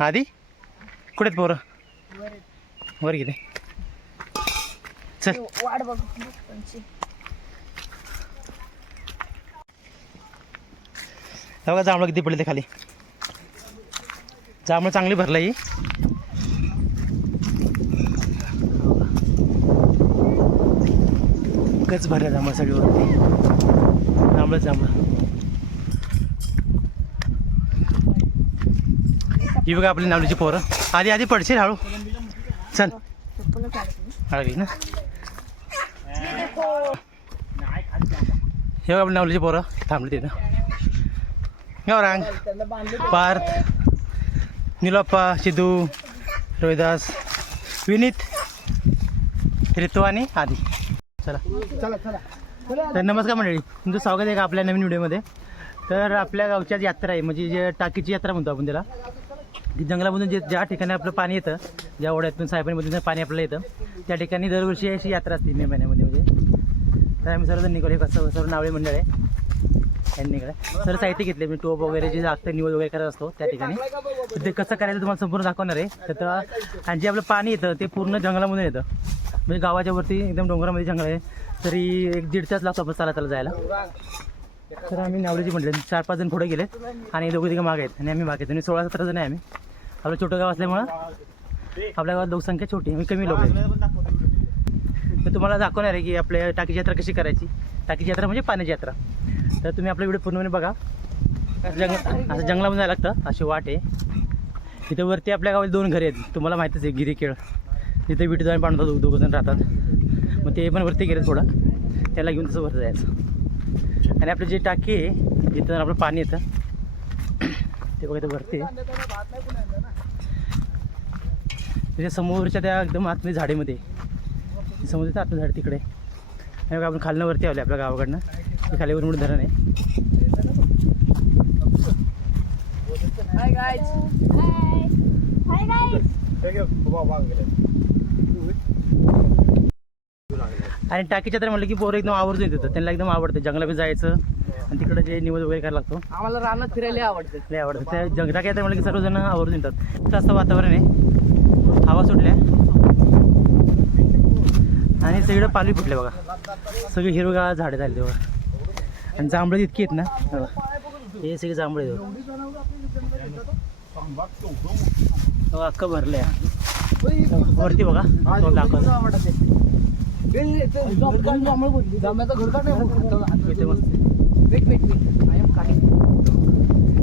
आधी कुठे पोरं वर गेले. चल वाट बघ. बघा जांभळं किती पडले ते खाली. जांभळं चांगली भरलं ही. कच भरलं जांभळं सगळीवरती. जांभळं ही बघा आपली नावलीची पोरं. आधी आधी पडशील हळू. चल हळू ना. हे बघा आपली नावलीची पोरं थांबली तिथं. रांग पार्थ, निलोप्पा, सिद्धू, रोहिदास, विनीत, ऋतू आणि आधी. चला तर नमस्कार मंडळी, तुमचं स्वागत आहे का आपल्या नवीन व्हिडिओमध्ये. तर आपल्या गावच्याच यात्रा आहे, म्हणजे जे टाकीची यात्रा म्हणतो आपण त्याला. की जंगलामधून ज्या ठिकाणी आपलं पाणी येतं, ज्या ओढ्यातून सायपाणीमधून पाणी आपल्याला येतं, त्या ठिकाणी दरवर्षी अशी यात्रा असते मे महिन्यामध्ये. म्हणजे तर आम्ही सर्वजण निघालो. हे कसं सर्व नावळे मंडळ आहे यांनीकडे. सर्व साहित्य घेतले, मी टोप वगैरे जे लागतं निवड वगैरे करत असतो त्या ठिकाणी. तर ते कसं करायचं तुम्हाला संपूर्ण दाखवणार आहे. तर आणि जे आपलं पाणी येतं ते पूर्ण जंगलामधून येतं, म्हणजे गावाच्या वरती एकदम डोंगरामध्ये जंगल आहे. तरी 1-1.5 तास लागतो आपण चाला जायला. तर आम्ही नावलीची मंडळी 4-5 जण पुढे गेले आणि 2-3 मागे आहेत आणि आम्ही मागे आहेत. आणि 16-17 जण आहे आम्ही. आपलं छोटं गाव असल्यामुळं आपल्या गावात लोकसंख्या छोटी, आम्ही कमी लोक आहे. तर तुम्हाला दाखवणार आहे की आपल्या टाकीची यात्रा कशी करायची. टाकीची यात्रा म्हणजे पाण्याची यात्रा. तर तुम्ही आपला व्हिडिओ पूर्णपणे बघा. असं जंगलामध्ये जायला लागतं, अशी वाट आहे. तिथे वरती आपल्या गावात 2 घरे आहेत, तुम्हाला माहितीच आहे, गिरीकेळ. तिथे विटी जाऊन पाणवतात, 2 जण राहतात. मग ते पण वरती गेले थोडं, त्याला घेऊन तसं वरती जायचं. आणि आपली जी टाकी आहे जिथं आपलं पाणी येतं ते बघा, ते वरती त्याच्या समोरच्या त्या एकदम आतमध्ये झाडीमध्ये, समोरच्या आतमध्ये झाड तिकडे. आणि बघा आपण खालनं वरती आलो आपल्या गावाकडनं. ते खाली वरून धरण आहे. Hi guys. Hi guys. आणि टाकीच्या तर म्हणलं की पोरं एकदम आवर्जून येतात, त्यांना एकदम आवडतं जंगलामध्ये जायचं आणि तिकडं जे निवड वगैरे करायला लागतो. आम्हाला रानात फिरायला आवडतं, लय आवडतं. त्या टाकी तर म्हणलं की सर्वजण आवर्जून येतात. जास्त वातावरण आहे, हवा सुटल्या आणि सगळं पालवी फुटले बघा. सगळे हिरवगाळ झाडे झाले बघा. आणि जांभळे इतकी आहेत ना, हे सगळे जांभळे अख्खं भरलंय वरती बघा.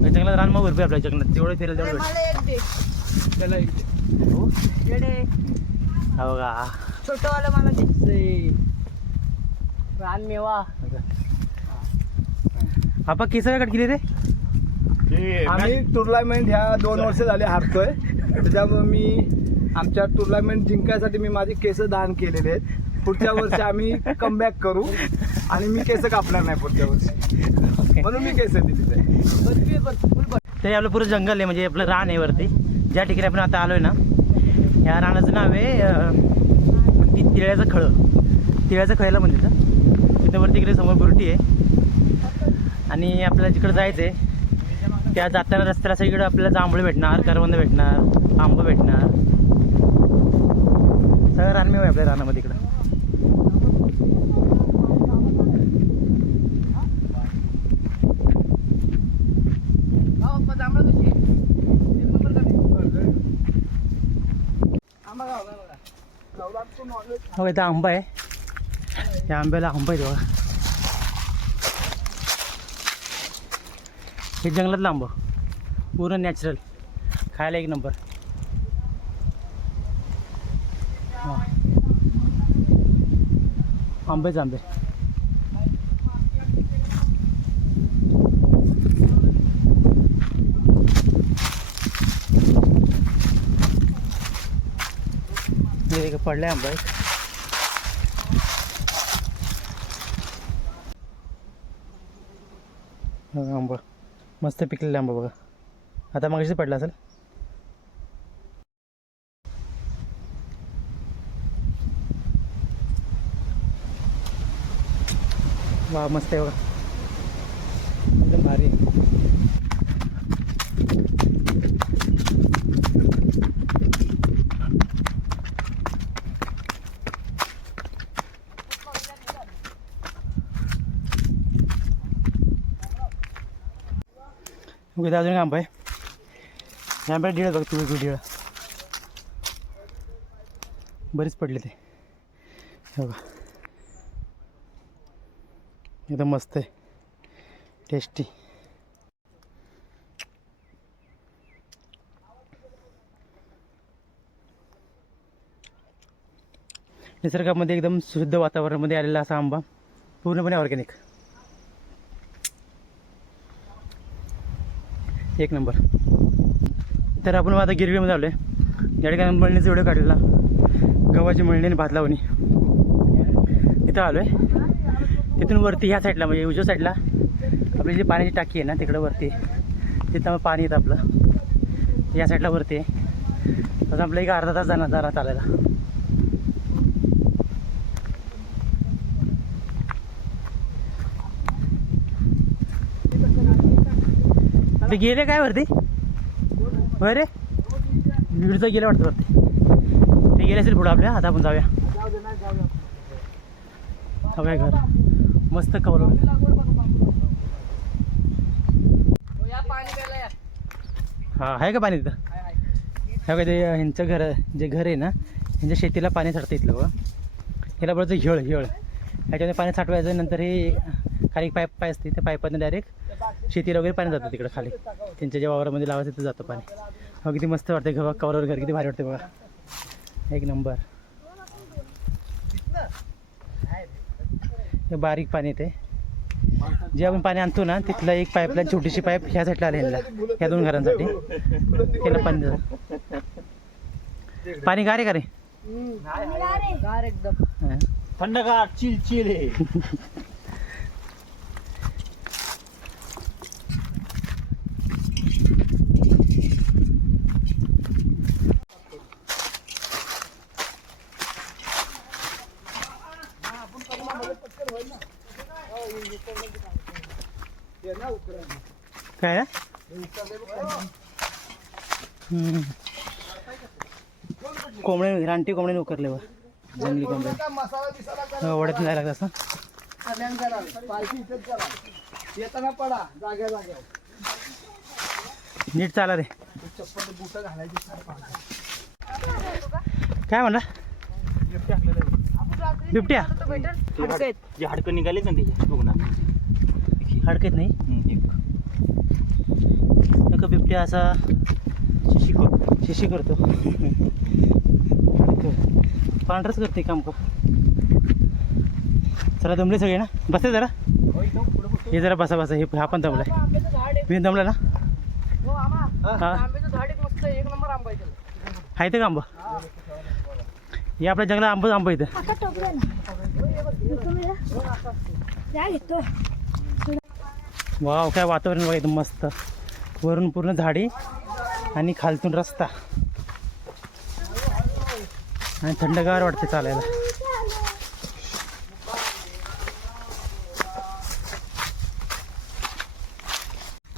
जंगलात रान मग भरपूर आपल्या जंगलात जेवढे फिरेल तेवढं. हा बघा छोटंवालं मला दिसतंय रानमेवा. आपण केसर कट केली रे. आम्ही टुर्नामेंट ह्या 2 वर्ष झाले हारतोय, त्याच्यामुळे मी आमच्या टुर्नामेंट जिंकायसाठी मी माझे केस दान केलेले आहेत. पुढच्या वर्षी आम्ही कमबॅक करू आणि मी केस कापणार नाही पुढच्या वर्षी, म्हणून मी केस दिलेले. ते आपलं पुरं जंगल आहे, म्हणजे आपलं रान आहे वरती. ज्या ठिकाणी आपण आता आलोय ना, ह्या रानाचं नाव आहे तिळ्याचं खळं. तिळ्याचं खळ्याला म्हणते तिथं वरती इकडे समोर बुरटी आहे. आणि आपल्याला जिकडं जायचं आहे त्या जाताना रस्त्याला सगळीकडे आपल्याला जांभळे भेटणार, करवंद भेटणार, आंबं भेटणार. सगळं रानमेवा आहे आपल्या रानामध्ये इकडं. हो इथं आंबा आहे, त्या आंब्याला आंबा आहे बघा. हे जंगलातलं आंबं पूर्ण नॅचरल, खायला 1 नंबर. आंबेच आंबे. पडले आंबा आहे. आंबा मस्त पिकलेला आंबा बघा. आता मगाशी पडला असेल. वा मस्त आहे बघा, एकदम भारी आहे. मग इथं अजून एक आंबा आहे. या आंब्याला डिळ बघ, तुळशी डिळ बरीच पडले ते. हे बघा एकदम मस्त आहे, टेस्टी. निसर्गामध्ये एकदम शुद्ध वातावरणामध्ये आलेला असा आंबा, पूर्णपणे ऑर्गॅनिक, एक नंबर. तर आपण आता गिरवीमध्ये आलो आहे. या ठिकाणी मळणीचा व्हिडिओ काढलेला, गव्हाची मळणी आणि भात लावणी. इथं आलो आहे. तिथून वरती ह्या साईडला म्हणजे उजव्या साईडला आपली जी पाण्याची टाकी आहे ना, तिकडं वरती तिथं पाणी येतं आपलं. या साईडला वरती आहे. तसं आपलं एक अर्धा तास जाणार चालायला. ते गेले काय वरती? बरे विडचं गेलं वाटतं वरती. ते गेले असेल पुढं आपल्या. आता आपण जाऊया. हवंय घर मस्त कवलं. हा आहे का पाणी तिथं? ह्या काय ते ह्यांचं घर, जे घर आहे ना, ह्यांच्या शेतीला पाणी साठतं इथलं बघा. ह्याला बरंच हिळ ह्याच्यामध्ये पाणी साठवायचं. नंतर हे खाली पाईप असते, त्या पाईपाने डायरेक्ट शेतीला वगैरे पाणी जातं तिकडं खाली. त्यांच्या ज्या वावरामध्ये लावायचं तिथं जातं पाणी. हा किती मस्त वाटतं गव्हा कवलावर घर, किती भारी वाटते बघा, एक नंबर. हे बारीक पाणी येते. जे आपण पाणी आणतो ना, तिथलं एक पाईपलाईन, छोटीशी पाईप ह्या साईडला आलेला, ह्या दोन घरांसाठी. त्याला पाणी जातं. पाणी गारे का रे? एकदम थंडगार चिल चिल आहे. काय ना कोंबडे, रानटी कोंबडे उकरले व जंगली कोंबडे. वड्यात जायला लागतं असं. येताना पडा जाग्या जाग्या. नीट चाला रे. चप्पल बुट घालायची. काय म्हणला? बिबट्या भेटेल. हाडकं निघालेच ना त्याच्या हडकत नाही. बिबट्या असा शिशी करतो. पांढरच करते काम का. चला दमले सगळे ना, बसते जरा. हे जरा बसा बसा. हे हा पण दमलाय. मी दमला ना. हा आहे ते का आंबा? हे आपल्या जंगलात आंबा इथं. वाव काय वातावरण बघा एकदम मस्त. वरून पूर्ण झाडी आणि खालतून रस्ता आणि थंडगार वाटते चालायला.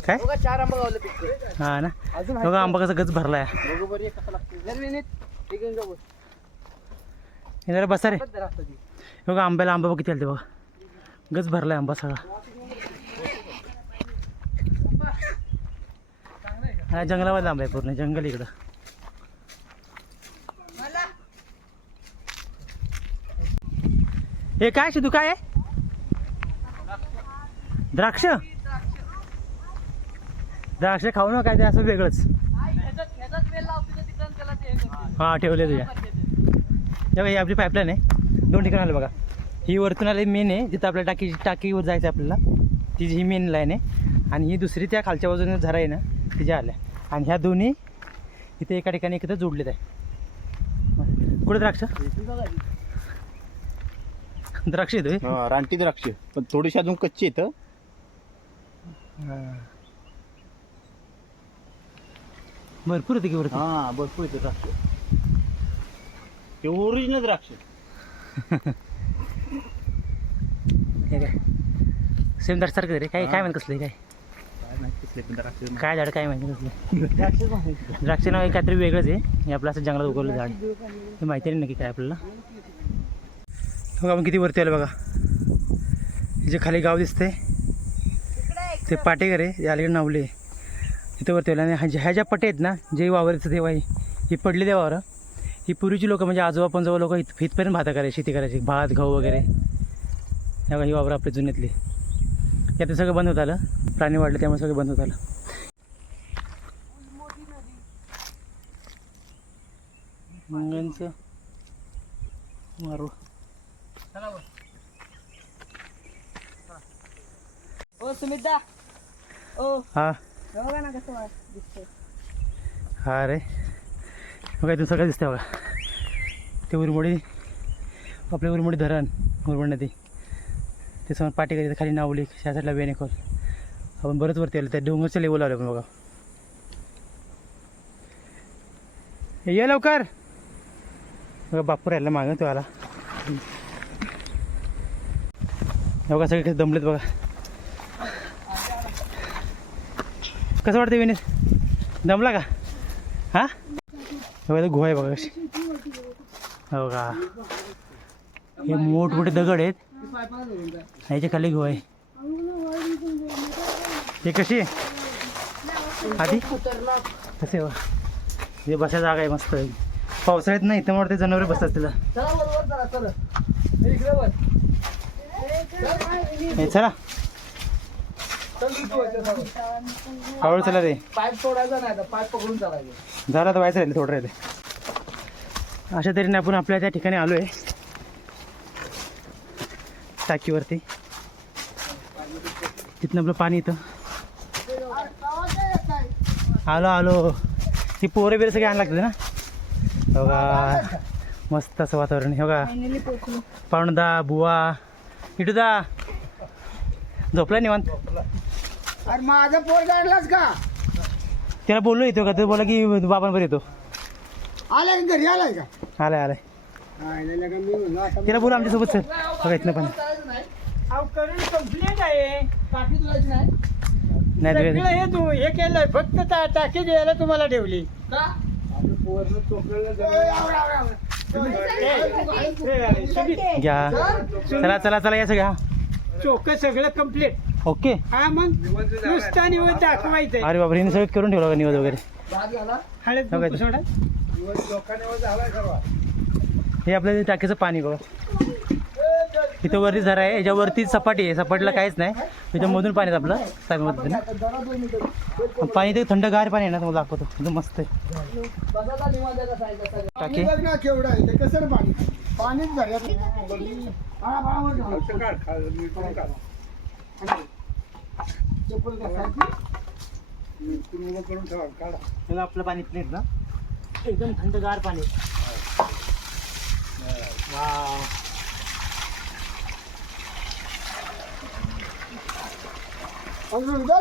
काय 4 आंबा गावले पिकते. हा ना. बघा आंबा कसा गच भरलाय. हे जरा बसा रे. बघा आंब्याला आंबा बघ किती आलते बघा. गच भरलाय आंबा सगळा. हा जंगलामध्ये आंबा आहे पूर्ण. जंगल इकडं. हे काय शिदू काय आहे? द्राक्ष. द्राक्ष खाऊ ना काय ते असं वेगळंच. हा ठेवले तुझ्या. तेव्हा ही आपली पाईपलाईन आहे. 2 ठिकाण आलं बघा. ही वरतून आली मेन आहे, जिथं आपल्या टाकीवर जायचं आपल्याला. ती ही मेन लाईन आहे. आणि ही दुसरी त्या खालच्या बाजूने झरा आहे ना, तिच्या आल्या. आणि ह्या दोन्ही इथे एका ठिकाणी एकत्र जोडलेत आहे. कुठे द्राक्ष? द्राक्ष येतोय. रानटी द्राक्ष पण थोडीशी अजून कच्ची येतं. भरपूर होते की वरती. हा भरपूर येतं द्राक्ष. ते ओरिजिनल द्राक्ष. हे काय सेम द्राक्षासारखं रे. काय काय म्हणत कसले काय काय झाड काय माहिती कसलं द्राक्ष नाव काहीतरी वेगळंच आहे. हे आपलं असं जंगलात उगवलं झाड. हे माहिती नाही नक्की काय आपल्याला. बघा आपण किती वरती आलं बघा. जे खाली गाव दिसते ते पाटेकर आहे. ते अलीकडे नावले तिथं वरती आलं. आणि ह्या ज्या पटे आहेत ना जे वावरचं तेव्हा ही पडली त्या वावरं ही पूर्वीची लोकं म्हणजे आजोबा पंजोबा लोक इथपर्यंत भाता करायची शेती करायची. भात गहू वगैरे ह्या ही वावरं आपल्या जुन्यातली. यात सगळं बंद होत आलं. प्राणी वाढले त्यामुळे सगळं बंद होत आलं. मंगांचं मारू ओ सुमिता ओ हा बघा ना कसं दिसतंय. हा रे बघा इथून सगळं दिसतं बघा. ते उरमोडी आपले उरमोडी धरण उरमोडी नदी ते समोर पाटेकर खाली नावली ह्या साईडला वेणेखोल. आपण बरंच वरती आलो त्या डोंगरच्या लेवल आलो आपण बघा. ये लवकर बघा बापूर राहिला मागं तो आला. बघा सगळे कसे दमलेत बघा. कसं वाटतं विनीत दमला का? हां बघा गुहा आहे बघा कशी. हो का हे मोठमोठे दगड आहेत. ह्याच्या खाली गुहा आहे. हे कशी आहे आधी कसे बघा. हे बसायला जागा आहे मस्त. पावसाळ्यात नाही त्यामुळे ते जनावरे बसतात तिला. चला हळूहळू चला रे. पाईप सोडायचा नाही पाईप पकडून चालायचं. झाला तर व्हायचं राहिले थोडं राहिले. अशा तऱ्हेने आपण आपल्या त्या ठिकाणी आलो आहे टाकीवरती. तिथनं आपलं पाणी येतं. आलो ही पोरं बिरं सगळी आणायला लागते ना. बघा मस्त असं वातावरण आहे. बघा पाहुणदा बुवा इटूदा झोपला निवांत. अरे माझा पोर काढलास का? त्याला बोललो येतो का तर बोला की बाबांवर येतो. आलाय घरी आलाय का? आलाय त्याला बोला आमच्यासोबत सर. बघा इथनं पण कंप्लेंट आहे टाकी धुवायची नाही. नाही हे तू हे केलंय फक्त टाकी द्यायला तुम्हाला ठेवली का? घ्या चला चला चला या सगळ्या. चोख सगळं कम्प्लीट. ओके हा मग नुसता निवड दाखवायचंय. अरे बाबा हिने सगळं करून ठेवलं का निवड वगैरे. हळद हो काय? सोडा. हे आपलं टाकीचं पाणी बघा. इथं वरती झरा आहे. याच्यावरती सपाटी आहे. सपाटीला काहीच नाही. त्याच्यामधून पाणी आहे आपलं साहेब. पाणी ते थंडगार पाणी आहे ना तुम्हाला दाखवतो एकदम मस्त आहे. टाकी केवढं आहे ते कसं पाणी पाणीच झालं. आपलं पाणी प्लेट ना एकदम थंडगार पाणी.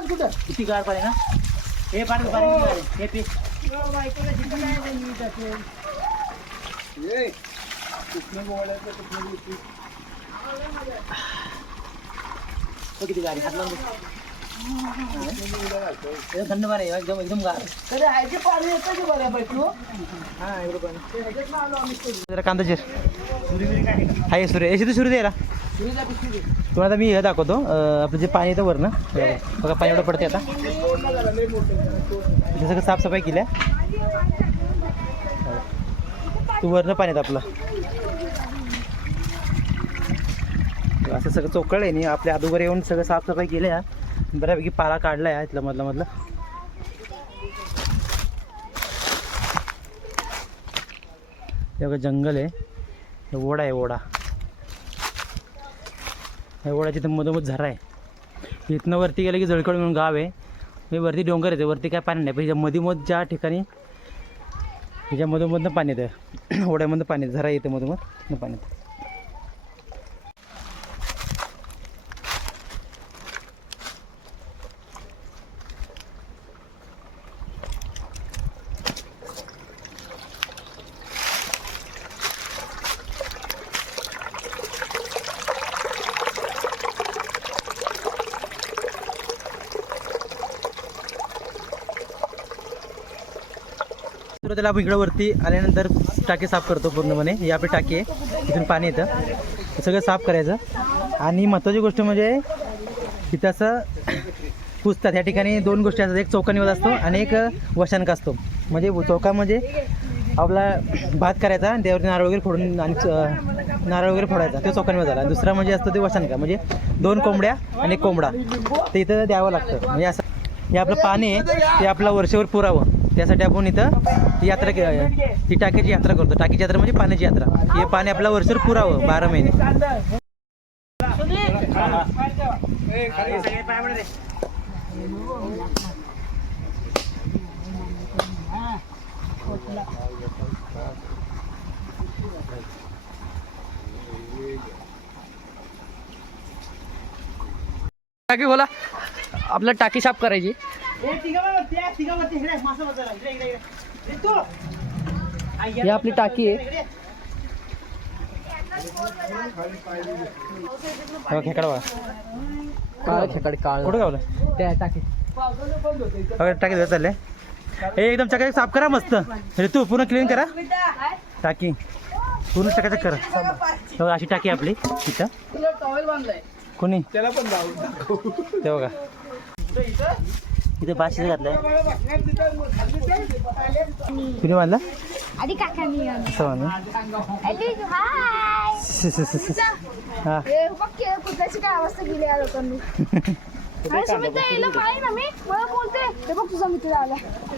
कुठं किती गार पाणी ना. हे पाणी पाणी हे पी. किती गाडी हात लावून थंड पाणी एकदम एकदम गार. पाणी येतं की बऱ्यापैकी. जरा कांदा चिर. हाय सूर्य याची तर सूर्य द्यायला तुम्हाला आता मी हे दाखवतो. आपलं जे पाणी येतं वर ना बघा पाणी एवढं पडते आता. इथे सगळं साफसफाई केली आहे. तू वरनं पाणी येतं आपलं असं सगळं चोकळ आहे. नाही आपल्या अगोदर येऊन सगळं साफसफाई केली आहे. बऱ्यापैकी पाला काढला आहे इथलं मधलं. हे जंगल आहे. हे ओढा आहे ओढा. हे ओढ्याची तर मधोमध झरा आहे. इथनं वरती गेलं की जळकड म्हणून गाव आहे. हे वरती डोंगर येते. वरती काय पाणी नाही पण ह्याच्या मधोमध ज्या ठिकाणी ह्याच्या मधोमधनं पाणी येतं. ओढ्यामधनं पाणी झरा येतं मधोमध पाणी येतं. त्याबद्दल आपण इकडे वरती आल्यानंतर टाकी साफ करतो पूर्णपणे. ही आपली टाकी आहे, इथून पाणी येतं, हे सगळं साफ करायचं. आणि महत्त्वाची गोष्ट म्हणजे इथं असं पुसतात. या ठिकाणी 2 गोष्टी असतात, एक चौकानिवास असतो आणि एक वशांक असतो. म्हणजे चौका म्हणजे आपला भात करायचा आणि त्यावरती नारळ वगैरे फोडून आणि नारळ वगैरे फोडायचा, तो चौकानिवास झाला. दुसरा म्हणजे असतो ते वशांका, म्हणजे 2 कोंबड्या आणि एक कोंबडा ते इथं द्यावं लागतं. म्हणजे असं हे आपलं पाणी आहे ते आपलं वर्षभर पुरावं, त्यासाठी आपण इथं ही यात्रा ही टाकीची यात्रा करतो. टाकीची यात्रा म्हणजे पाण्याची यात्रा. हे पाणी आपलं वर्षभर पुरावं 12 महिने. टाकी बोला, आपलं टाकी साफ करायची. ही आपली टाकी आहे. खेकडा काळ खेकडे काळ कुठं गावलं त्या टाकी. टाकी चालले हे एकदम चकाचक साफ करा मस्त. तू पूर्ण क्लीन करा टाकी, पूर्ण चकाचक करा. बघा अशी टाकी आपली इथं. कोणी त्याला पण जाऊ ते बघा इथे बाशीचं घातलंय. कुणी बांधला आधी काकांनी असं बांधलं. हा कुत्र्याची काय अवस्था केली या लोकांनी. अरे सुमित्रा यायला पाहिजे ना, मी मला बोलते ते बघ तुझा मित्र आला.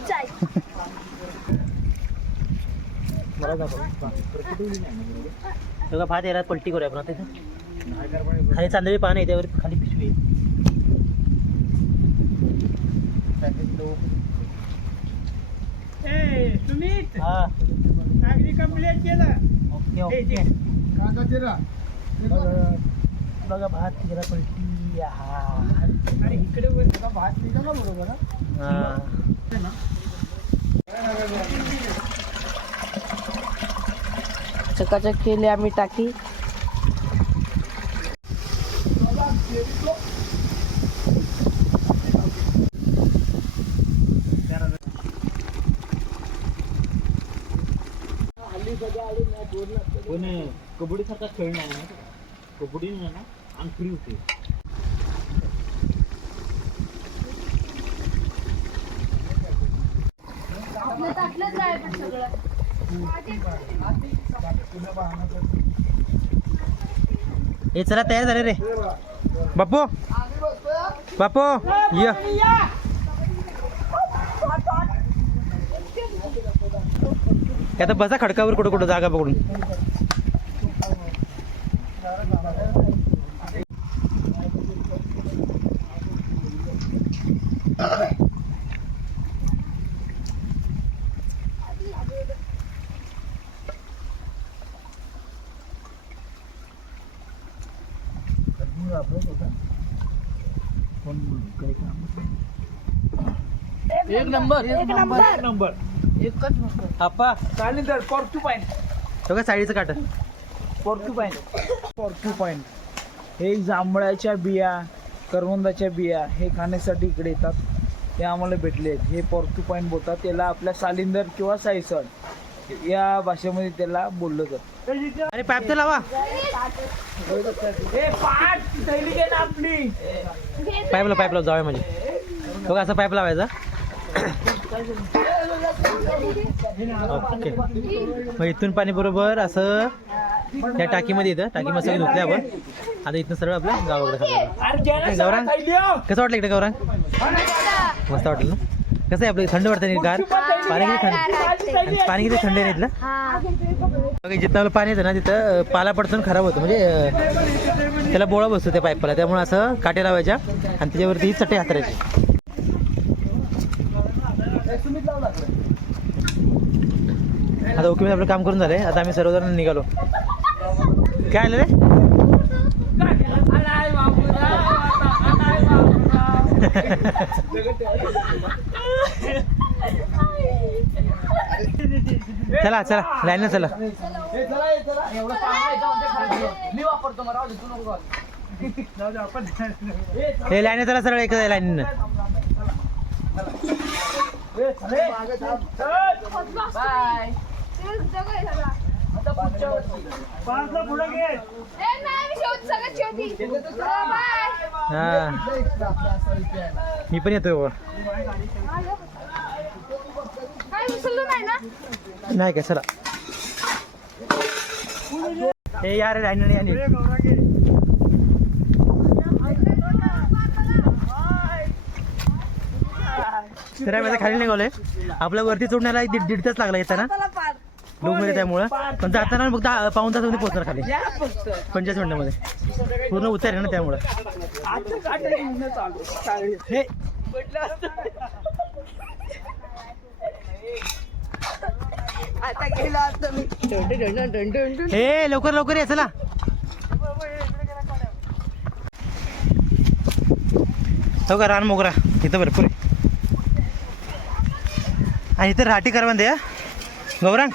चाय बघा भात यायला पलटी करूया आपण आता. इथं खाली चाललेली पाणी आहे, त्यावर खाली पिशवी आहे. सुमित हा टाकी कंप्लीट केला. Okay okay. बघा भात गेला पलटी. हा आणि इकडे वर भात निघाला बरोबर. हा चकाचक केली आम्ही टाकी. कबड्डी सारखा खेळ नाही ना, कबड्डी नाही ना अंगठी होते. हे चला तयार झाले रे बापू. बापू ये आता बसा खडकावर कुठं कुठं जागा पकडून. एक नंबर एकच नंबर. आप्पा चालेल तर पॉर्क्युपाईन. बघा साडीचं काट. पॉर्क्युपाईन हे जांभळाच्या बिया, करवंदाच्या बिया हे खाण्यासाठी इकडे येतात. हे आम्हाला भेटले आहेत. हे पॉर्क्युपाईन बोलतात. त्याला आपल्या सालिंदर किंवा सायसड या भाषेमध्ये त्याला बोललं जातं. अरे पाईप तर लावा. आपली पाईप लाव जाऊया म्हणजे. बघा असं पाईप लावायचा. ओके. मग इथून पाणी बरोबर असं त्या टाकीमध्ये येतं. टाकी मस्त धुतली आपण. आता इथून सरळ आपल्या गावाकडे. गौरांग कसं वाटलं इकडे गौरांग? मस्त वाटलं ना. कसं आहे आपलं थंड वाटतं गार पाणी किती थंड. पाणी किती थंड आहे इथलं. बघा जिथं आपलं पाणी येतं ना तिथं पाला पडतो खराब होतं. म्हणजे त्याला बोळा बसतो त्या पाईपला. त्यामुळे असं काटे लावायच्या आणि त्याच्यावरती ही चटई हातरायची. आता ओके आपलं काम करून झालंय. आता आम्ही सर्वजण निघालो. काय आलं रे? चला चला लाईन चला. हे लाईन चला सरळ एक लाईन. बाय हा मी पण येतोय बाबा. काय विसरलो नाही ना. नाही काय चला हे यार राहिलं नाही तर आम्ही आता खाली निघालोय. आपल्या वरती चढण्याला दीड तास लागला येताना डोंगर त्यामुळं, पण जाताना फक्त पाऊण तासामध्ये पोहोचणार खाली 45 मिनिटामध्ये. पूर्ण उतार आहे ना त्यामुळं. हे हे लवकर लवकर या चला. हो का रान मोगरा इथं भरपूर आहे. आणि इथं राठी करवंद आहे गौरांग.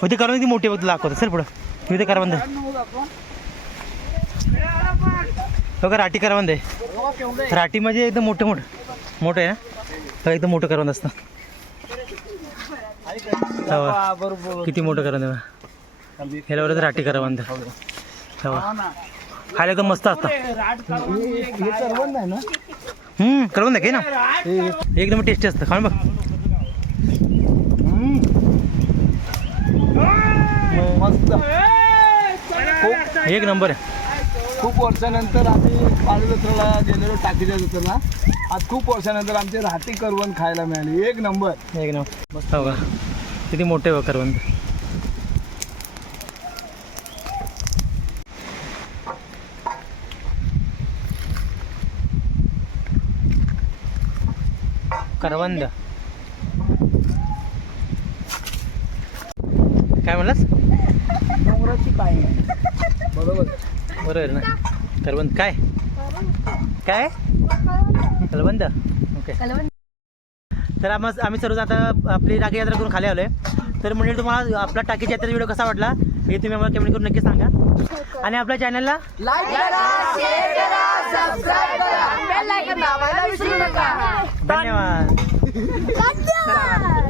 होती करवंद ती मोठी बघ दाखवतो सर पुढं. इथे करवंद हो का राठी करवंद आहे. राठी म्हणजे एकदम मोठं आहे ना. एकदम मोठं करवंद असतं. हो किती मोठं करवंद आहे. ह्याला राठी करवंद. हो खायला एकदम मस्त असतं. करवंद आहे ना. करवंद आहे ना एकदम टेस्टी असतं. खाऊन बघ. मस्त एक नंबर आहे. खूप वर्षानंतर आम्ही पाणी जत्रेला गेलेलो, टाकीच्या जत्रेला. आज खूप वर्षानंतर आमचे राठी करवंद खायला मिळाली. एक नंबर. हो का किती मोठे हो करवंद. करवंद काय म्हणलास. डोंगराची काय बरोबर. बरोबर आहे ना. करवंद काय काय करवंद ओके. तर आम्ही सर्व आता आपली टाकी यात्रा करून खाली आलोय. तर म्हणजे तुम्हाला आपला टाकीची यात्रा व्हिडिओ कसा वाटला हे तुम्ही आम्हाला कमेंट करून नक्की सांगा. आणि आपल्या चॅनलला लाईक करा, शेअर करा, सबस्क्राईब करा, बेल आयकॉन दाबायला विसरू नका. धन्यवाद. धन्यवाद.